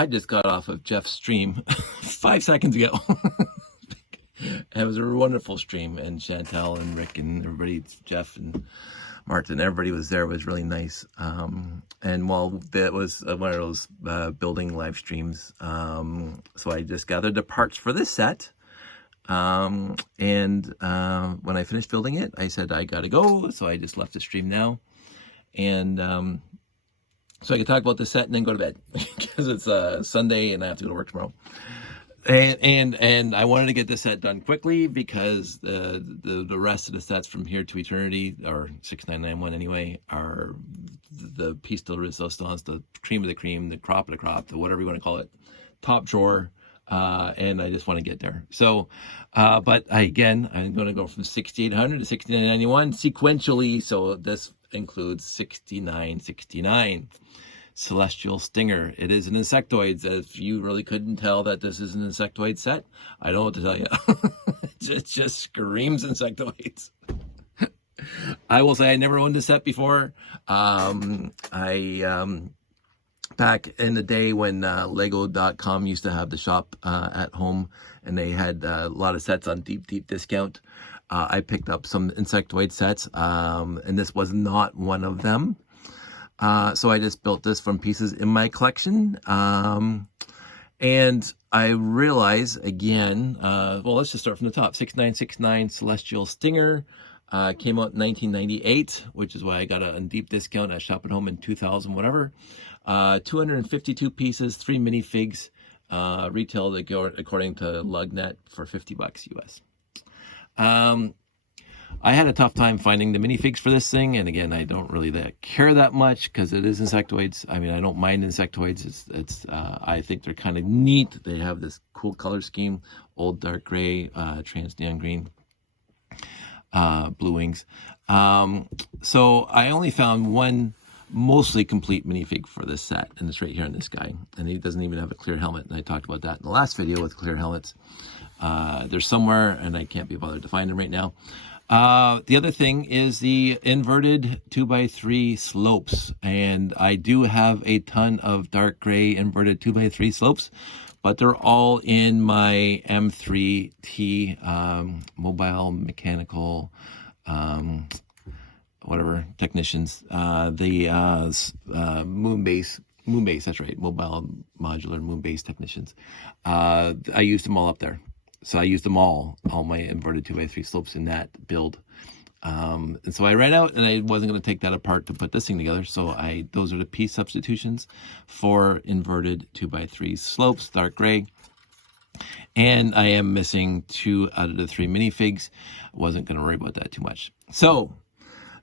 I just got off of Jeff's stream 5 seconds ago. It was a wonderful stream, and Chantel and Rick and everybody, Jeff and Martin, everybody was there. It was really nice. And while it was one of those building live streams, so I just gathered the parts for this set. And when I finished building it, I said I gotta go, so I just left the stream now. And so I can talk about the set and then go to bed because it's Sunday and I have to go to work tomorrow. And I wanted to get this set done quickly because the rest of the sets from here to eternity, or 6991 anyway, are the piece de resistance, the cream of the cream, the crop of the crop, the whatever you want to call it, top drawer. And I just want to get there. So, but I'm going to go from 6800 to 6991 sequentially. So this includes 6969. Celestial Stinger. It is an Insectoids. If you really couldn't tell that this is an Insectoid set, I don't know what to tell you. It just screams Insectoids. I will say I never owned a set before. Back in the day when Lego.com used to have the shop at home, and they had a lot of sets on deep discount, I picked up some Insectoid sets, and this was not one of them. So I just built this from pieces in my collection. And I realize again, well, let's just start from the top. 6969 Celestial Stinger came out in 1998, which is why I got it on deep discount at Shop at Home in 2000, whatever. 252 pieces, 3 minifigs, retailed according to Lugnet for $50 US. I had a tough time finding the minifigs for this thing, and again, I don't really care that much because it is Insectoids. I mean, I don't mind Insectoids. I think they're kind of neat. They have this cool color scheme: old dark gray, trans neon green, blue wings. So I only found one mostly complete minifig for this set, and it's right here on this guy, and he doesn't even have a clear helmet, and I talked about that in the last video with clear helmets. They're somewhere, and I can't be bothered to find them right now. The other thing is the inverted 2x3 slopes, and I do have a ton of dark gray inverted 2x3 slopes, but they're all in my M3T mobile mechanical whatever technicians, the Moonbase, that's right, mobile modular Moonbase technicians. I used them all up there. So I used them all my inverted 2x3 slopes in that build. And so I ran out and I wasn't going to take that apart to put this thing together. So those are the piece substitutions for inverted 2x3 slopes, dark gray. And I am missing 2 out of the 3 minifigs. Wasn't going to worry about that too much. So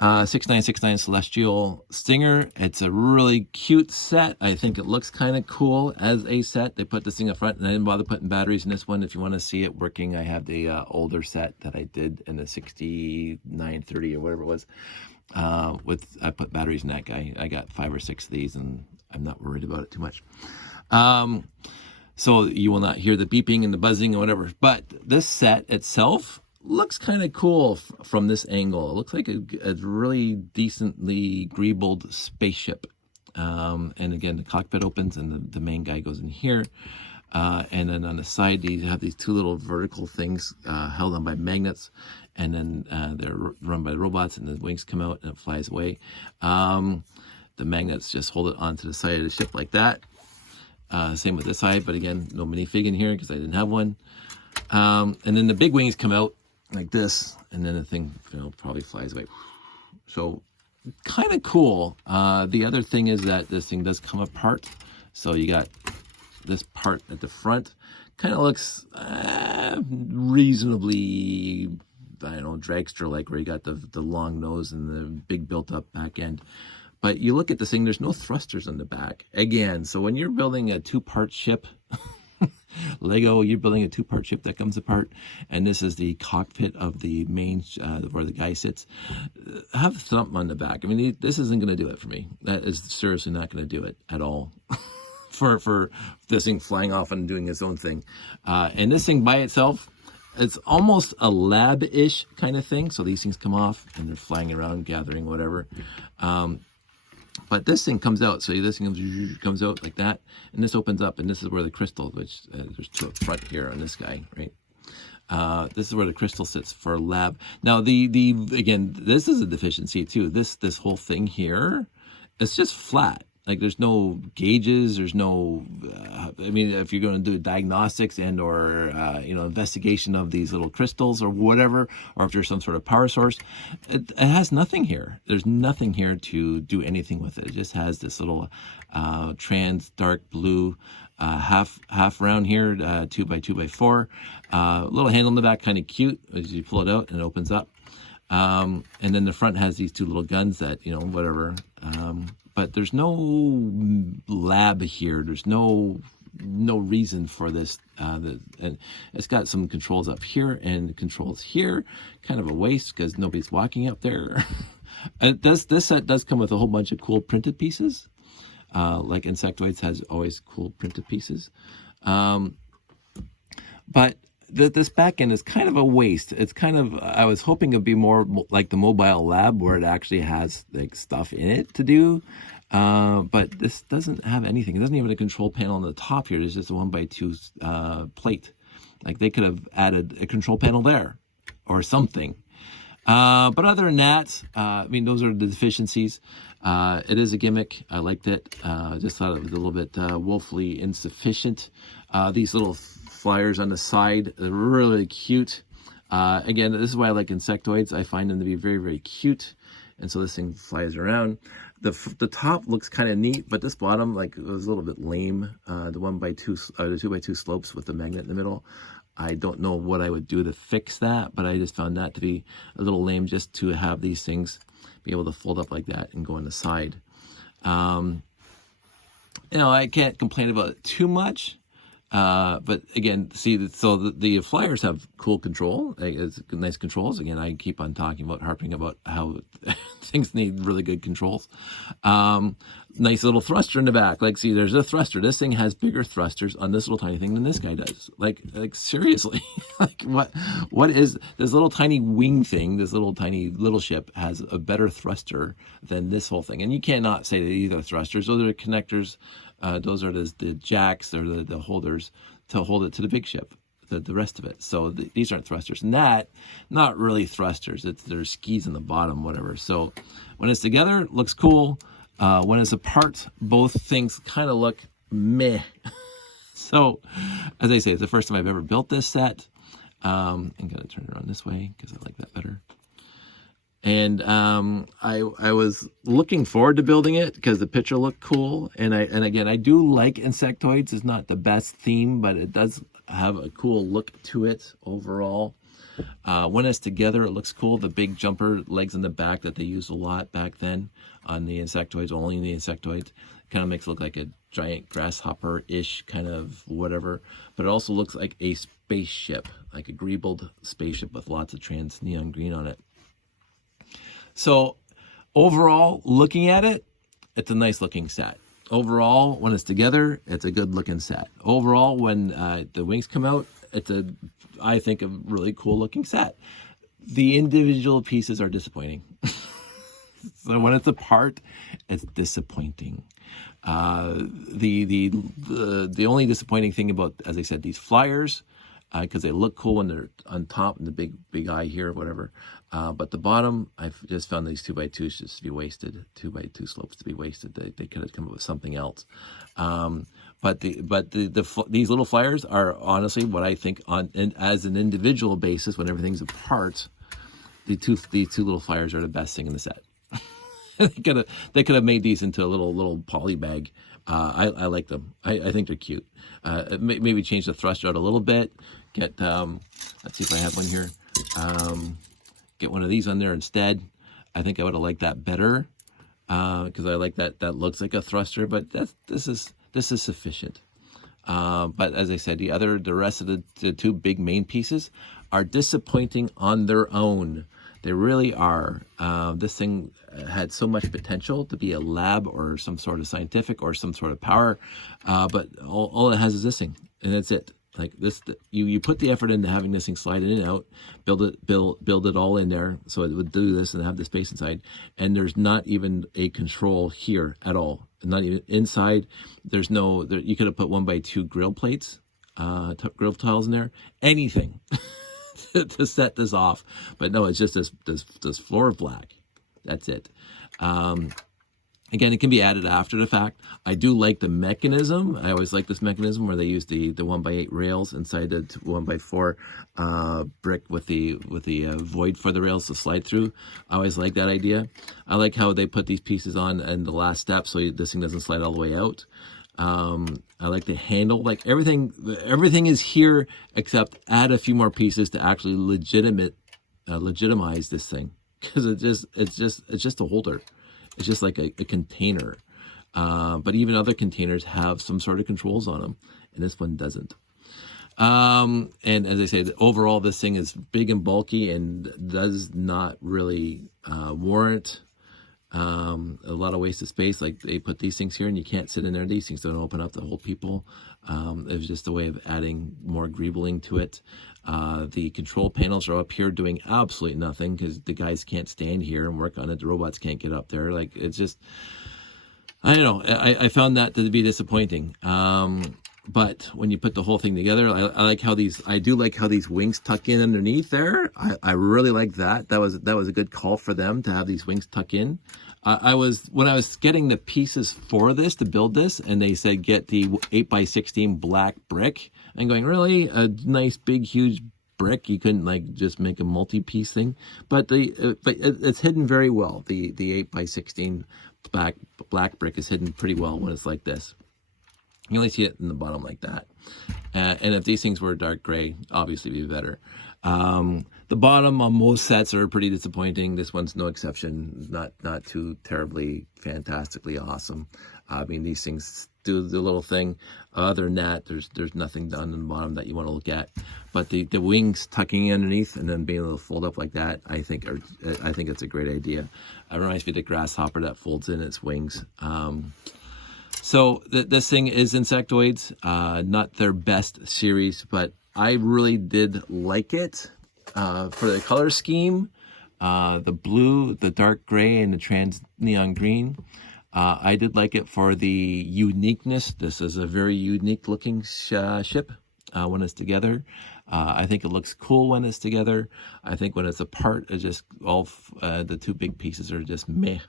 6969 Celestial Stinger. It's a really cute set. I think it looks kind of cool as a set. They put this thing up front, and I didn't bother putting batteries in this one. If you want to see it working, I have the older set that I did in the 6930 or whatever it was. I put batteries in that guy. I got 5 or 6 of these, and I'm not worried about it too much. So you will not hear the beeping and the buzzing or whatever. But this set itself looks kind of cool from this angle. It looks like a really decently greebled spaceship. And again, the cockpit opens and the main guy goes in here. And then on the side, you have these 2 little vertical things held on by magnets. And then they're run by robots, and the wings come out and it flies away. The magnets just hold it onto the side of the ship like that. Same with this side, but again, no minifig in here because I didn't have one. And then the big wings come out like this, and then the thing, probably flies away. So kind of cool. The other thing is that this thing does come apart. So you got this part at the front, kind of looks reasonably, I don't know, dragster-like, where you got the long nose and the big built-up back end. But you look at this thing, there's no thrusters on the back. Again, so when you're building a 2-part ship, Lego, you're building a 2-part ship that comes apart, and this is the cockpit of the main, where the guy sits. Have something on the back. I mean, this isn't going to do it for me. That is seriously not going to do it at all. for this thing flying off and doing its own thing. And this thing by itself, it's almost a lab-ish kind of thing. So these things come off and they're flying around, gathering whatever. But this thing comes out, so this thing comes out like that, and this opens up, and this is where the crystal, which there's two up front here on this guy, right? This is where the crystal sits for lab. Now, again, this is a deficiency too. This whole thing here, it's just flat. Like there's no gauges, there's no, I mean, if you're going to do diagnostics and or, investigation of these little crystals or whatever, or if there's some sort of power source, it has nothing here. There's nothing here to do anything with it. It just has this little trans dark blue half round here, 2x2x4, little handle in the back, kind of cute as you pull it out and it opens up. And then the front has these two little guns that, whatever. But there's no lab here. There's no reason for this. And it's got some controls up here and controls here. Kind of a waste because nobody's walking up there. This set does come with a whole bunch of cool printed pieces. Like Insectoids has always cool printed pieces. But this back end is kind of a waste. It's kind of, I was hoping it'd be more like the mobile lab where it actually has like stuff in it to do. But this doesn't have anything. It doesn't even have a control panel on the top here. There's just a 1x2 plate. Like they could have added a control panel there or something. But other than that, I mean, those are the deficiencies. It is a gimmick. I liked it. Just thought it was a little bit woefully insufficient. These little flyers on the side are really cute. Again, this is why I like Insectoids. I find them to be very, very cute. And so this thing flies around. The top looks kind of neat, but this bottom, like, it was a little bit lame. The 2x2 slopes with the magnet in the middle. I don't know what I would do to fix that, but I just found that to be a little lame just to have these things be able to fold up like that and go on the side. I can't complain about it too much. But again, see, so the flyers have cool control. It's nice controls. Again, I keep on harping about how things need really good controls. Nice little thruster in the back. Like, see, there's a thruster. This thing has bigger thrusters on this little tiny thing than this guy does. Like seriously, like what is this little tiny wing thing? This little tiny little ship has a better thruster than this whole thing. And you cannot say that these are thrusters. Those are connectors. Those are the jacks or the holders to hold it to the big ship, the rest of it. So these aren't thrusters. And that, not really thrusters. There's skis in the bottom, whatever. So when it's together, it looks cool. When it's apart, both things kind of look meh. So, as I say, it's the first time I've ever built this set. I'm going to turn it around this way because I like that better. And I was looking forward to building it because the picture looked cool. And again, I do like Insectoids. It's not the best theme, but it does have a cool look to it overall. When it's together, it looks cool. The big jumper legs in the back that they used a lot back then on the Insectoids, only in the Insectoids, kind of makes it look like a giant grasshopper-ish kind of whatever. But it also looks like a spaceship, like a greebled spaceship with lots of trans neon green on it. So overall, looking at it, it's a nice looking set. Overall, when it's together, it's a good looking set. Overall, when the wings come out, it's I think, a really cool looking set. The individual pieces are disappointing. So when it's apart, it's disappointing. The only disappointing thing about, as I said, these flyers, because they look cool when they're on top and the big eye here or whatever. But the bottom, I've just found these 2x2s just to be wasted, 2x2 slopes to be wasted. They could have come up with something else. But these little flyers are honestly what I think as an individual basis, when everything's apart, these two little flyers are the best thing in the set. They could have made these into a little poly bag. I like them. I think they're cute. Maybe change the thruster out a little bit. Let's see if I have one here. Get one of these on there instead. I think I would have liked that better because I like that looks like a thruster. But this is sufficient. But as I said, the rest of the two big main pieces are disappointing on their own. They really are. This thing had so much potential to be a lab or some sort of scientific or some sort of power, but all it has is this thing, and that's it. Like this, you put the effort into having this thing slide in and out, build it all in there, so it would do this and have the space inside. And there's not even a control here at all. Not even inside. There's no. You could have put 1x2 grill plates, grill tiles in there. Anything to set this off, but no, it's just this floor of black. That's it. Again, it can be added after the fact. I do like the mechanism. I always like this mechanism where they use the 1x8 rails inside the 1x4 brick with the void for the rails to slide through. I always like that idea. I like how they put these pieces on in the last step so this thing doesn't slide all the way out. I like the handle. Like everything is here except add a few more pieces to actually legitimize this thing, because it's just a holder. It's just like a container. But even other containers have some sort of controls on them, and this one doesn't. And as I said, overall, this thing is big and bulky and does not really warrant a lot of wasted space. Like they put these things here and you can't sit in there. These things don't open up to hold people. It was just a way of adding more greebling to it. The control panels are up here doing absolutely nothing because the guys can't stand here and work on it. The robots can't get up there. Like it's just, I don't know. I found that to be disappointing. But when you put the whole thing together, I like how I do like how these wings tuck in underneath there. I really like that. That was a good call for them to have these wings tuck in. When I was getting the pieces for this to build this, and they said get the 8x16 black brick. I'm going, really? A nice big huge brick? You couldn't like just make a multi-piece thing? But it's hidden very well. The 8x16 black brick is hidden pretty well when it's like this. You only see it in the bottom like that. And if these things were dark gray, obviously it'd be better. The bottom on most sets are pretty disappointing. This one's no exception. Not too terribly, fantastically awesome. I mean, these things do the little thing. Other than that, there's nothing done in the bottom that you want to look at. But the wings tucking underneath and then being able to fold up like that, I think it's a great idea. It reminds me of the grasshopper that folds in its wings. So this thing is Insectoids, not their best series, but I really did like it for the color scheme, the blue, the dark gray, and the trans neon green. I did like it for the uniqueness. This is a very unique looking ship when it's together. I think it looks cool when it's together. I think when it's apart, it's just all the two big pieces are just meh.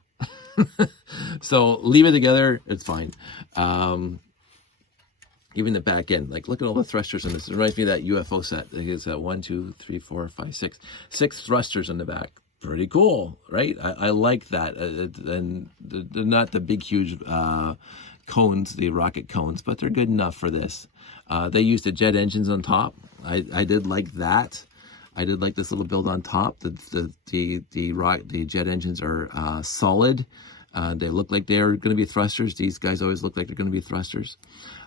So leave it together, it's fine. Even the back end, like look at all the thrusters in this. It reminds me of that UFO set. It's 1, 2, 3, 4, 5, 6. 6 thrusters in the back. Pretty cool, right? I like that. And they're not the big, huge cones, the rocket cones, but they're good enough for this. They used the jet engines on top. I did like that. I did like this little build on top. The jet engines are solid. They look like they're going to be thrusters. These guys always look like they're going to be thrusters.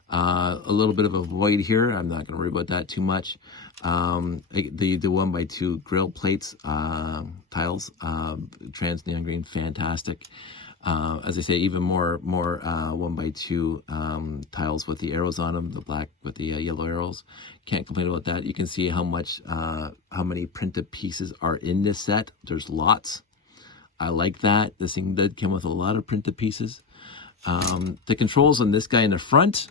A little bit of a void here. I'm not going to worry about that too much. The 1x2 grill plates, tiles, trans neon green, fantastic. As I say, even more 1x2 tiles with the arrows on them, the black with the yellow arrows. Can't complain about that. You can see how many printed pieces are in this set. There's lots. I like that. This thing did come with a lot of printed pieces. The controls on this guy in the front,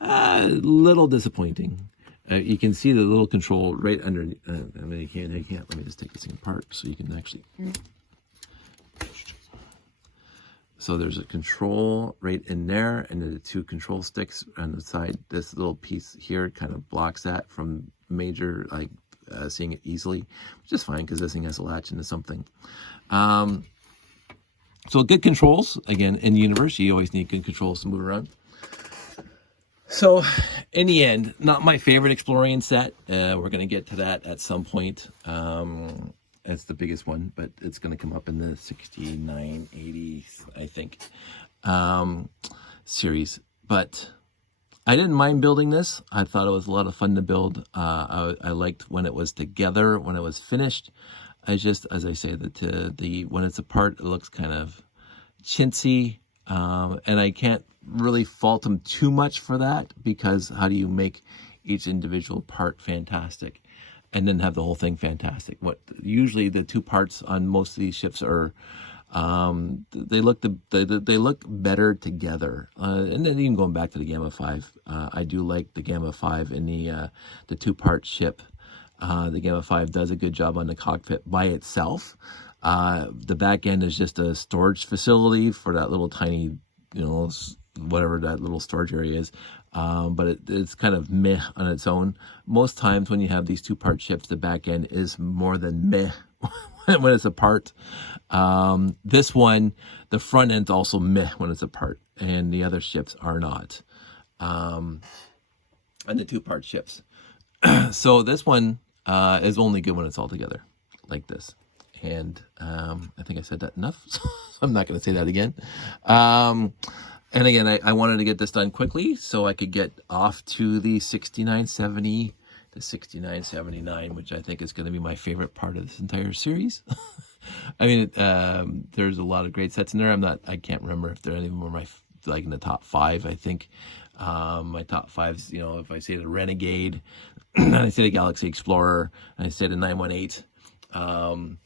a little disappointing. You can see the little control right under. I mean, I can't. Let me just take this thing apart so you can actually. So there's a control right in there, and then the 2 control sticks on the side. This little piece here kind of blocks that from major, like seeing it easily, which is fine because this thing has to latch into something. So good controls. Again, in the universe, you always need good controls to move around. So in the end, not my favorite Explorian set. We're going to get to that at some point. That's the biggest one, but it's going to come up in the 6980, I think, series. But I didn't mind building this. I thought it was a lot of fun to build. I liked when it was together, when it was finished. I just, as I say, when it's apart, it looks kind of chintzy, and I can't really fault them too much for that, because how do you make each individual part fantastic, and then have the whole thing fantastic. What usually the two parts on most of these ships are, they look they look better together. And then even going back to the Gamma 5, I do like the Gamma 5 in the two-part ship. The Gamma 5 does a good job on the cockpit by itself. The back end is just a storage facility for that little tiny, whatever that little storage area is. But it's kind of meh on its own. Most times when you have these two-part ships, the back end is more than meh when it's apart. This one, the front end's also meh when it's apart, and the other ships are not. And the two-part ships. So this one is only good when it's all together, like this. And I think I said that enough, so I'm not going to say that again. And again, I wanted to get this done quickly so I could get off to the 6970, the 6979, which I think is going to be my favorite part of this entire series. I mean, there's a lot of great sets in there. I can't remember if there any of them were like in the top 5. I think my top 5s, if I say the Renegade, and I say the Galaxy Explorer, and I say the 918,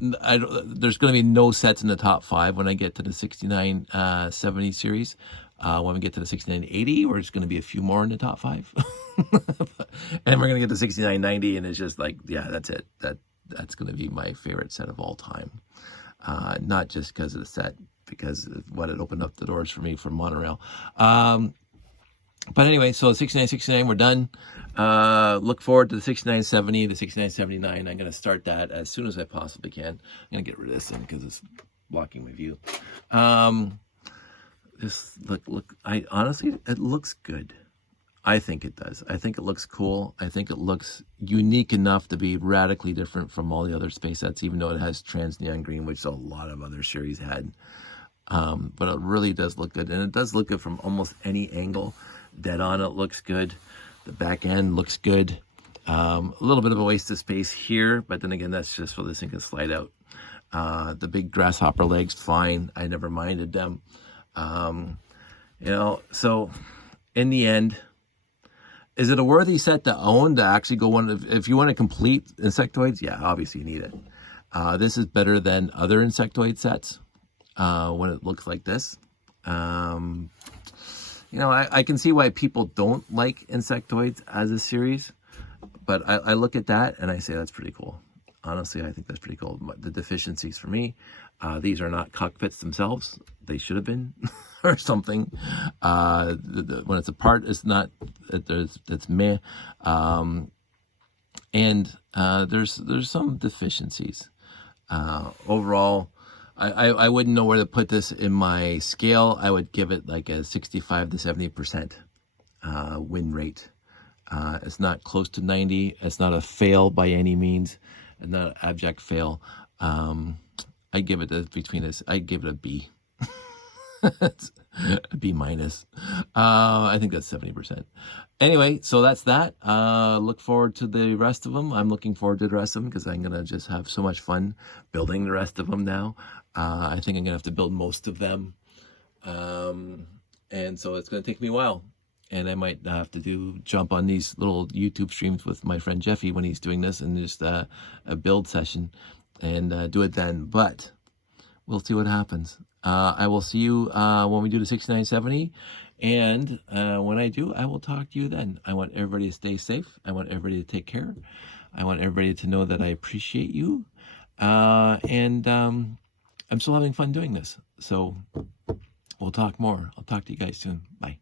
there's going to be no sets in the top 5 when I get to the 6970 series. When we get to the 6980, there's going to be a few more in the top 5. And we're going to get to 6990, and it's just like, yeah, that's it. That's going to be my favorite set of all time. Not just because of the set, because of what it opened up the doors for me from monorail. But anyway, so 6969, we're done. Look forward to the 6970, the 6979. I'm going to start that as soon as I possibly can. I'm going to get rid of this thing because it's blocking my view. This honestly, it looks good. I think it does. I think it looks cool. I think it looks unique enough to be radically different from all the other space sets, even though it has trans neon green, which a lot of other series had. But it really does look good, and it does look good from almost any angle. Dead on, it looks good. The back end looks good. A little bit of a waste of space here, but then again, that's just so this thing can slide out. The big grasshopper legs, fine. I never minded them. So in the end, is it a worthy set to own, to actually go on? If you want to complete Insectoids, yeah, obviously you need it. This is better than other Insectoid sets when it looks like this. I can see why people don't like Insectoids as a series, but I look at that and I say that's pretty cool. Honestly, I think that's pretty cool. The deficiencies for me, these are not cockpits themselves. They should have been, or something. When it's apart, it's not. It's meh. And there's some deficiencies. Overall, I wouldn't know where to put this in my scale. I would give it like a 65 to 70% win rate. It's not close to 90. It's not a fail by any means. It's not an abject fail. I give it I'd give it a B. A B minus. I think that's 70%. Anyway, so that's that. Look forward to the rest of them. I'm looking forward to the rest of them because I'm going to just have so much fun building the rest of them now. I think I'm going to have to build most of them. And so it's going to take me a while. And I might have to jump on these little YouTube streams with my friend Jeffy when he's doing this, and just a build session and do it then. But we'll see what happens. I will see you when we do the 6970. And when I do, I will talk to you then. I want everybody to stay safe. I want everybody to take care. I want everybody to know that I appreciate you. And I'm still having fun doing this. So we'll talk more. I'll talk to you guys soon. Bye.